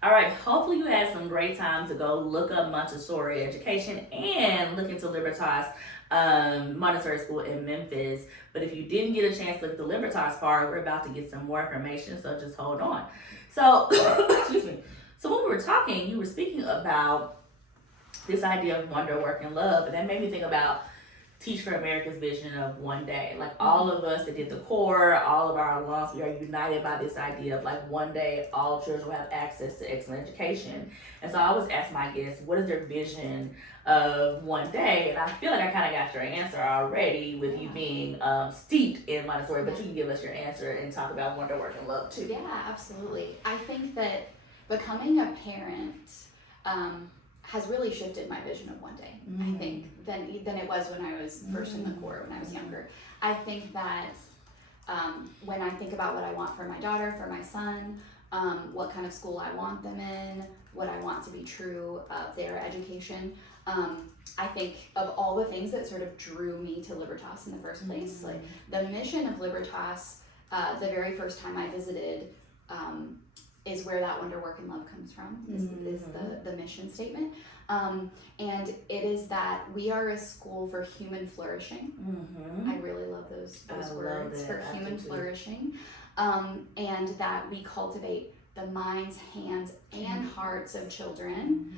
All right, hopefully you had some great time to go look up Montessori education and look into Libertas Montessori School in Memphis. But if you didn't get a chance to look at the Libertas part, we're about to get some more information, so just hold on. So, excuse me. So when we were talking, you were speaking about this idea of wonder, work, and love, and that made me think about Teach for America's vision of one day. Like all of us that did the core, all of our alums, we are united by this idea of like one day all children will have access to excellent education. And so I always ask my guests, what is their vision of one day? And I feel like I kind of got your answer already with you being steeped in Montessori, but you can give us your answer and talk about wonder, work, and love too. Yeah, absolutely. I think that becoming a parent has really shifted my vision of one day. I think than it was when I was first in the core, when I was younger. I think that when I think about what I want for my daughter, for my son, what kind of school I want them in, what I want to be true of their education, I think of all the things that sort of drew me to Libertas in the first place. Like the mission of Libertas, the very first time I visited, is where that wonder, work, and love comes from, is the mission statement. And it is that we are a school for human flourishing. I really love those words, for human flourishing. And that we cultivate the minds, hands, and hearts of children,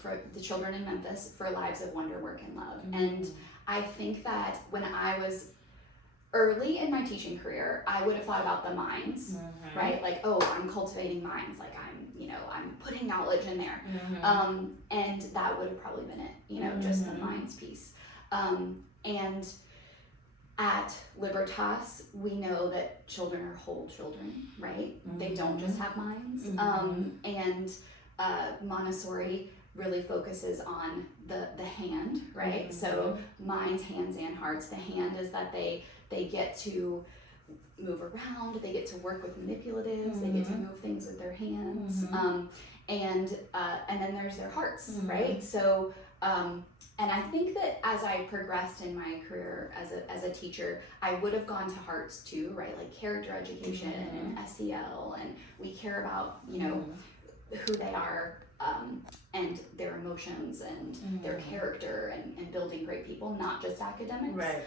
for the children in Memphis, for lives of wonder, work, and love. And I think that when I was early in my teaching career, I would have thought about the minds, right? Like, oh, I'm cultivating minds, like I'm putting knowledge in there. And that would have probably been it, just the minds piece. And at Libertas, we know that children are whole children, right? They don't just have minds. And Montessori really focuses on the hand, right? So minds, hands, and hearts. The hand is that they get to move around, they get to work with manipulatives, they get to move things with their hands, and then there's their hearts, right? So and I think that as I progressed in my career as a teacher, I would have gone to hearts too, right? Like character education and SEL, and we care about who they are, and their emotions and their character, and building great people, not just academics. Right.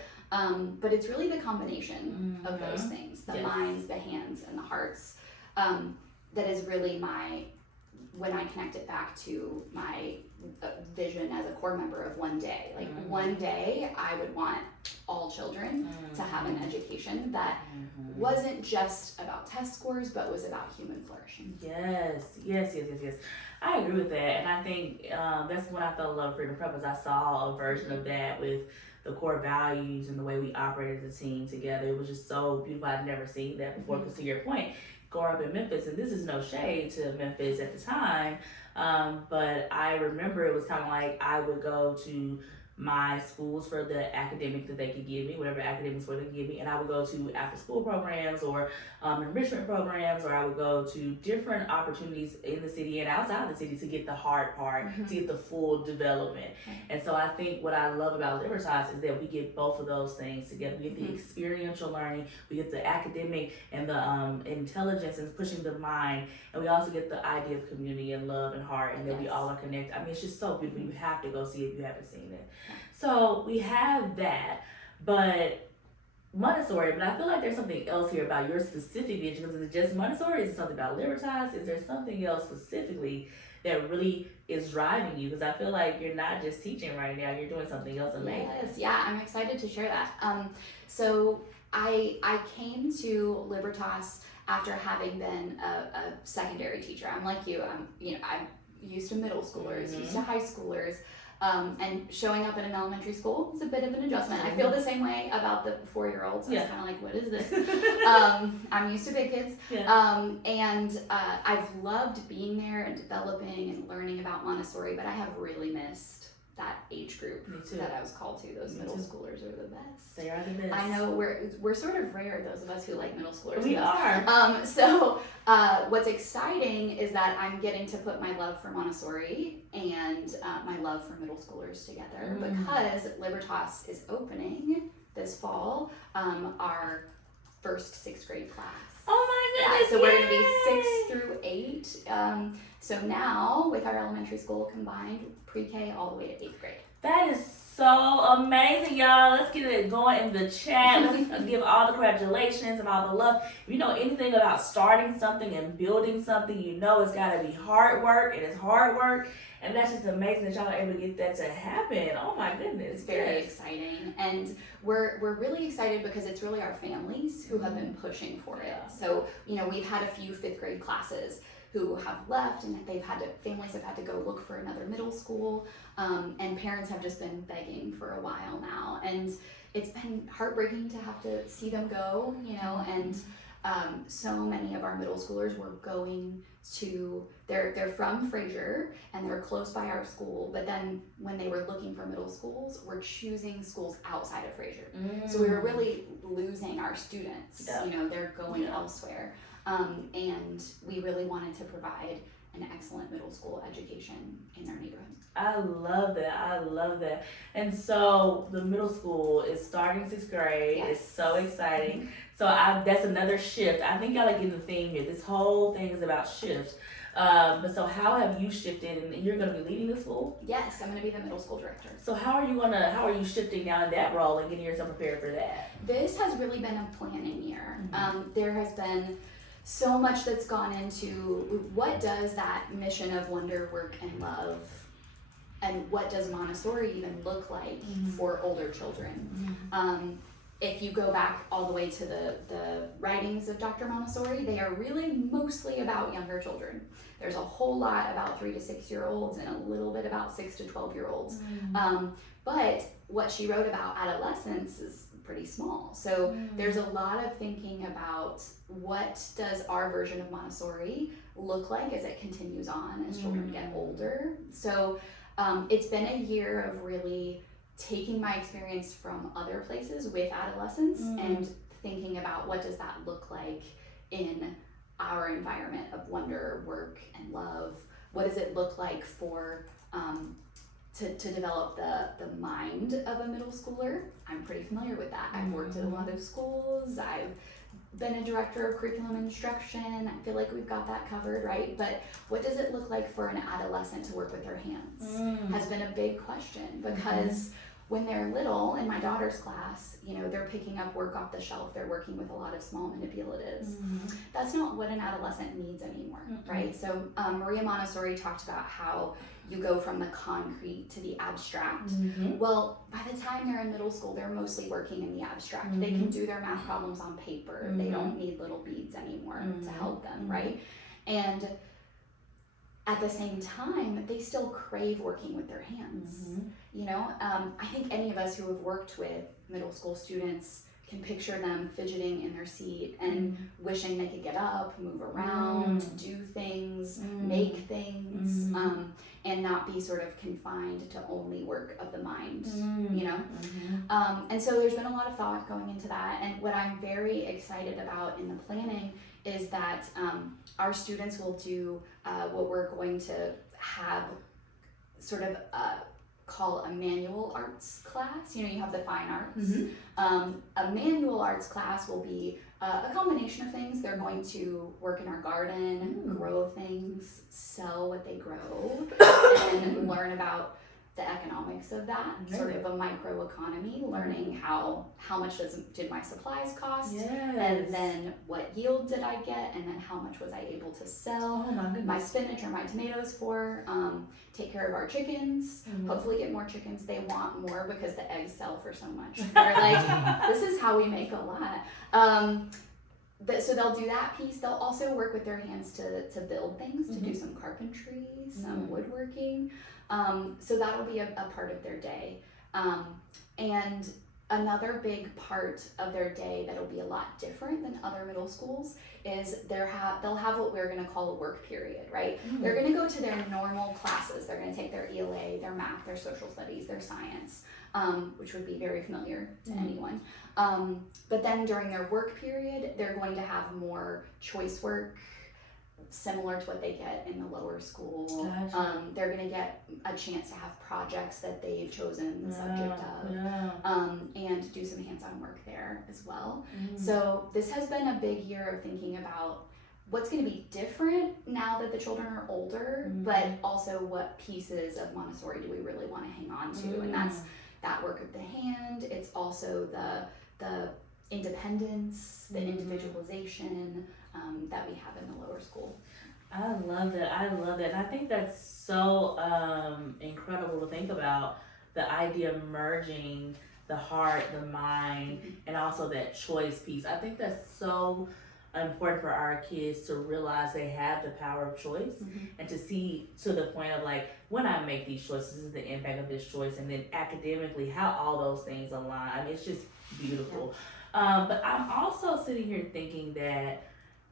But it's really the combination of those things, the minds, the hands, and the hearts, that is really when I connect it back to my vision as a core member of one day. Like one day I would want all children to have an education that wasn't just about test scores, but was about human flourishing. Yes. I agree with that, and I think that's when I fell in love with Freedom Prep, as I saw a version of that with the core values and the way we operated as a team together. It was just so beautiful. I'd never seen that before, because to your point, growing up in Memphis, and this is no shade to Memphis at the time, but I remember it was kind of like I would go to my schools for the academic that they could give me, whatever academic support they could give me, and I would go to after school programs or enrichment programs, or I would go to different opportunities in the city and outside the city to get the hard part, to get the full development. And so I think what I love about Libertas is that we get both of those things together. We get the experiential learning, we get the academic and the intelligence and pushing the mind, and we also get the idea of community and love and heart, and that we all are connected. I mean, it's just so beautiful. You have to go see it if you haven't seen it. So we have that, but Montessori, but I feel like there's something else here about your specific vision. Is it just Montessori? Is it something about Libertas? Is there something else specifically that really is driving you? Because I feel like you're not just teaching right now, you're doing something else amazing. Yes, yeah, I'm excited to share that. So I came to Libertas after having been a secondary teacher. I'm like you, I'm used to middle schoolers, used to high schoolers. And showing up in an elementary school is a bit of an adjustment. I feel the same way about the 4-year-olds. I was kind of like, what is this? I'm used to big kids. And I've loved being there and developing and learning about Montessori, but I have really missed that age group that I was called to. Those middle schoolers are the best. They are the best. I know we're sort of rare, those of us who like middle schoolers. We are. So what's exciting is that I'm getting to put my love for Montessori and my love for middle schoolers together, because Libertas is opening this fall our first 6th grade class. Oh my Yeah, goodness. so we're going to yay! be 6 through 8. So now, with our elementary school combined, pre-K all the way to 8th grade. That is so amazing, y'all. Let's get it going in the chat. Let's give all the congratulations and all the love. If you know anything about starting something and building something, you know it's got to be hard work. It is hard work. And that's just amazing that y'all are able to get that to happen. Oh my goodness. It's very exciting. And we're really excited because it's really our families who have been pushing for it. So, we've had a few 5th grade classes who have left, and families have had to go look for another middle school, and parents have just been begging for a while now, and it's been heartbreaking to have to see them go, and so many of our middle schoolers were going to, they're from Fraser and they're close by our school, but then when they were looking for middle schools, we're choosing schools outside of Fraser. So we were really losing our students, they're going elsewhere. And we really wanted to provide an excellent middle school education in their neighborhood. I love that. And so the middle school is starting 6th grade. Yes. It's so exciting. So that's another shift. I think y'all are getting the theme here. This whole thing is about shift. But so how have you shifted, and you're going to be leading the school? Yes, I'm going to be the middle school director. So how are you shifting now in that role and getting yourself prepared for that? This has really been a planning year. There has been so much that's gone into what does that mission of wonder, work, and love, and what does Montessori even look like for older children. If you go back all the way to the writings of Dr. Montessori, they are really mostly about younger children. There's a whole lot about 3 to 6 year olds and a little bit about 6 to 12 year olds. But what she wrote about adolescents is pretty small. So there's a lot of thinking about what does our version of Montessori look like as it continues on, as children get older. So it's been a year of really taking my experience from other places with adolescents and thinking about what does that look like in our environment of wonder, work, and love. What does it look like for to develop the mind of a middle schooler? I'm pretty familiar with that. I've worked at a lot of schools. I've been a director of curriculum instruction. I feel like we've got that covered, right? But what does it look like for an adolescent to work with their hands has been a big question, because when they're little, in my daughter's class, they're picking up work off the shelf. They're working with a lot of small manipulatives. That's not what an adolescent needs anymore, right? So Maria Montessori talked about how you go from the concrete to the abstract. Well, by the time they're in middle school, they're mostly working in the abstract. They can do their math problems on paper. They don't need little beads anymore to help them, right? And at the same time, they still crave working with their hands. I think any of us who have worked with middle school students can picture them fidgeting in their seat and wishing they could get up, move around, do things, make things, and not be sort of confined to only work of the mind, And so there's been a lot of thought going into that. And what I'm very excited about in the planning is that our students will do what we're going to have sort of call a manual arts class. You have the fine arts. A manual arts class will be a combination of things. They're going to work in our garden, grow things, sell what they grow, and learn about the economics of that, sort of a microeconomy, learning how much did my supplies cost, and then what yield did I get, and then how much was I able to sell my spinach or my tomatoes for, take care of our chickens, hopefully get more chickens. They want more because the eggs sell for so much. They're like, this is how we make a lot. So they'll do that piece. They'll also work with their hands to build things, to do some carpentry, some woodworking. So that'll be a part of their day. And another big part of their day that'll be a lot different than other middle schools is they'll have what we're going to call a work period, right? They're going to go to their normal classes. They're going to take their ELA, their math, their social studies, their science, which would be very familiar to anyone. But then during their work period, they're going to have more choice work, similar to what they get in the lower school. Gotcha. They're going to get a chance to have projects that they've chosen the subject of, and do some hands-on work there as well. So this has been a big year of thinking about what's going to be different now that the children are older, but also what pieces of Montessori do we really want to hang on to, and that's that work of the hand. It's also the independence, the individualization that we have in the lower school. I love that. And I think that's so incredible to think about, the idea of merging the heart, the mind, and also that choice piece. I think that's so important for our kids to realize they have the power of choice, and to see to the point of like, when I make these choices, this is the impact of this choice, and then academically how all those things align. I mean, it's just beautiful. But I'm also sitting here thinking that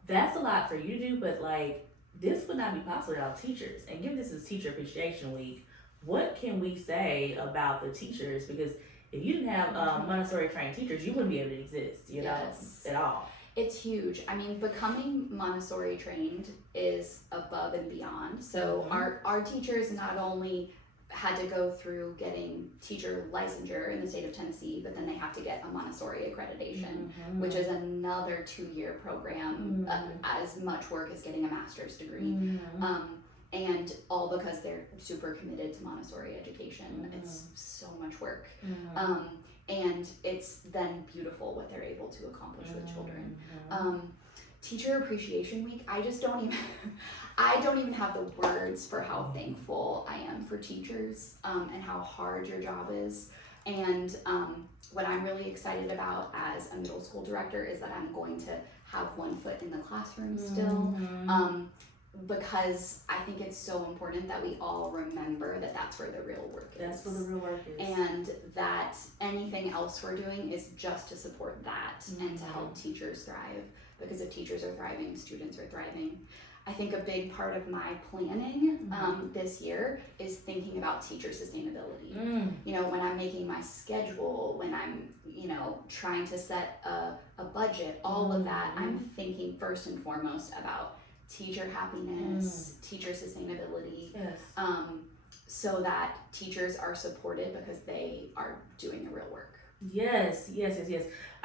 that's a lot for you to do, but like, this would not be possible without teachers. And given this is Teacher Appreciation Week, what can we say about the teachers? Because if you didn't have Montessori trained teachers, you wouldn't be able to exist, you know, at all. It's huge. I mean, becoming Montessori trained is above and beyond. So our teachers not only had to go through getting teacher licensure in the state of Tennessee, but then they have to get a Montessori accreditation, which is another 2-year program, as much work as getting a master's degree. And all because they're super committed to Montessori education. It's so much work. And it's then beautiful what they're able to accomplish with children. Teacher Appreciation Week, I don't even have the words for how thankful I am for teachers, and how hard your job is. And what I'm really excited about as a middle school director is that I'm going to have one foot in the classroom still, because I think it's so important that we all remember that that's where the real work is. That's where the real work is. And that anything else we're doing is just to support that and to help teachers thrive. Because if teachers are thriving, students are thriving. I think a big part of my planning this year is thinking about teacher sustainability. You know, when I'm making my schedule, when I'm, you know, trying to set a budget, all of that, I'm thinking first and foremost about teacher happiness, teacher sustainability, so that teachers are supported because they are doing the real work. Yes.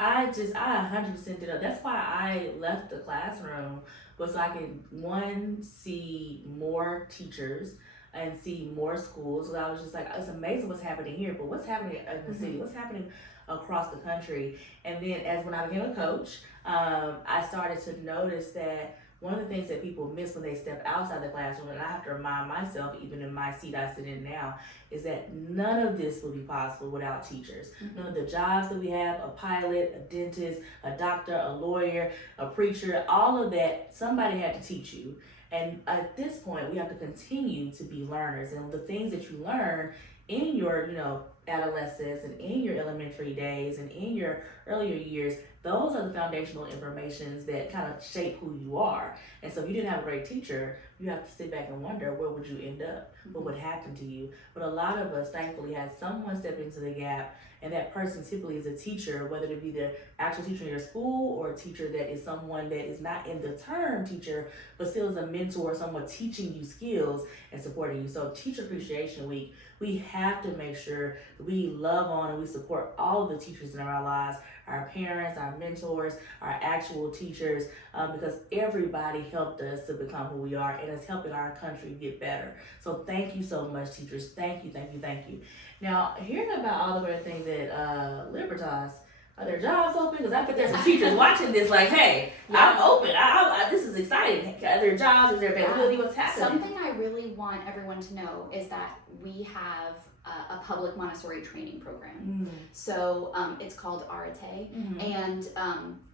I 100% did. That's why I left the classroom, was so I could, one, see more teachers and see more schools. So I was just like, it's amazing what's happening here, but what's happening in the city? What's happening across the country? And then when I became a coach, I started to notice that one of the things that people miss when they step outside the classroom, and I have to remind myself, even in my seat I sit in now, is that none of this would be possible without teachers. None of the jobs that we have, a pilot, a dentist, a doctor, a lawyer, a preacher, all of that, somebody had to teach you. And at this point, we have to continue to be learners. And the things that you learn in your, you know, adolescence and in your elementary days and in your earlier years, those are the foundational informations that kind of shape who you are. And so if you didn't have a great teacher, you have to sit back and wonder, where would you end up? What would happen to you? But a lot of us, thankfully, had someone step into the gap, and that person typically is a teacher, whether it be the actual teacher in your school or a teacher that is someone that is not in the term teacher, but still is a mentor, someone teaching you skills and supporting you. So Teacher Appreciation Week, we have to make sure that we love on and we support all of the teachers in our lives, our parents, our mentors, our actual teachers, because everybody helped us to become who we are, and it's helping our country get better. So thank you so much, teachers. Thank you. Now, hearing about all the great things at Libertas, are there jobs open? Because I bet there's some teachers watching this like, hey, I'm open. This is exciting. Are there jobs? Is there availability? What's happening? Something I really want everyone to know is that we have a public Montessori training program. So it's called Arate, and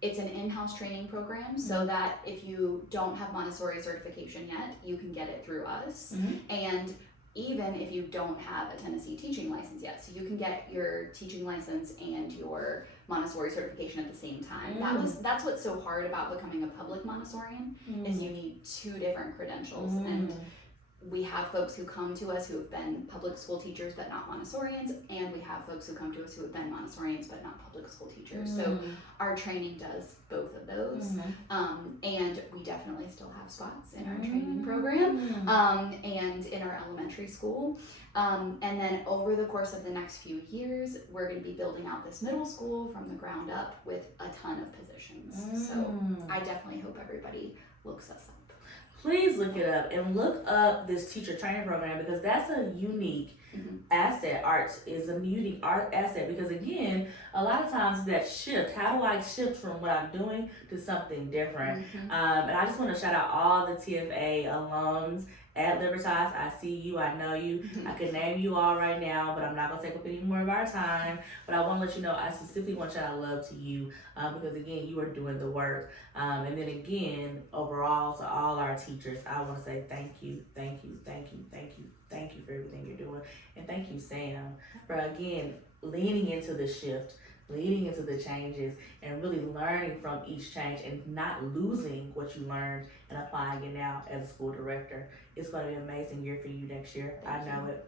it's an in-house training program so that if you don't have Montessori certification yet, you can get it through us. And even if you don't have a Tennessee teaching license yet, so you can get your teaching license and your Montessori certification at the same time. That's what's so hard about becoming a public Montessorian, is you need 2 different credentials. And we have folks who come to us who have been public school teachers but not Montessorians, and we have folks who come to us who have been Montessorians but not public school teachers. So our training does both of those. And we definitely still have spots in our training program and in our elementary school. And then over the course of the next few years, we're going to be building out this middle school from the ground up with a ton of positions. So I definitely hope everybody looks us up. Please look it up and look up this teacher training program, because that's a unique asset. Art is a unique art asset, because again, a lot of times that shift, how do I shift from what I'm doing to something different? And I just want to shout out all the TFA alums at Libertas. I see you, I know you. I could name you all right now, but I'm not going to take up any more of our time. But I want to let you know, I specifically want to shout out love to you, because again, you are doing the work. And then again, overall, to all our teachers, I want to say thank you, thank you, thank you, thank you, thank you for everything you're doing. And thank you, Sam, for again, leaning into the shift, leading into the changes, and really learning from each change and not losing what you learned and applying it now as a school director. It's going to be an amazing year for you next year. I know it.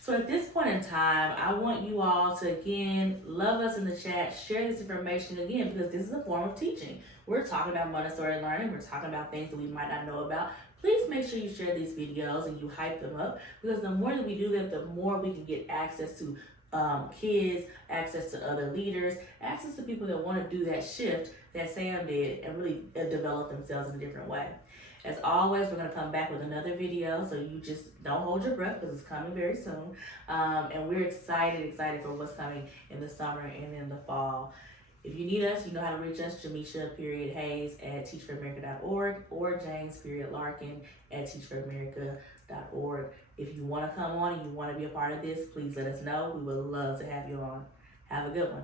So at this point in time, I want you all to again love us in the chat, share this information again, because this is a form of teaching. We're talking about Montessori learning. We're talking about things that we might not know about. Please make sure you share these videos and you hype them up, because the more that we do that, the more we can get access to kids, access to other leaders, access to people that want to do that shift that Sam did and really develop themselves in a different way. As always, we're going to come back with another video, so you just don't hold your breath, because it's coming very soon. And we're excited for what's coming in the summer and in the fall. If you need us, you know how to reach us, Jamisha.Hayes at teachforamerica.org or James.Larkin at teachforamerica.org. If you want to come on and you want to be a part of this, please let us know. We would love to have you on. Have a good one.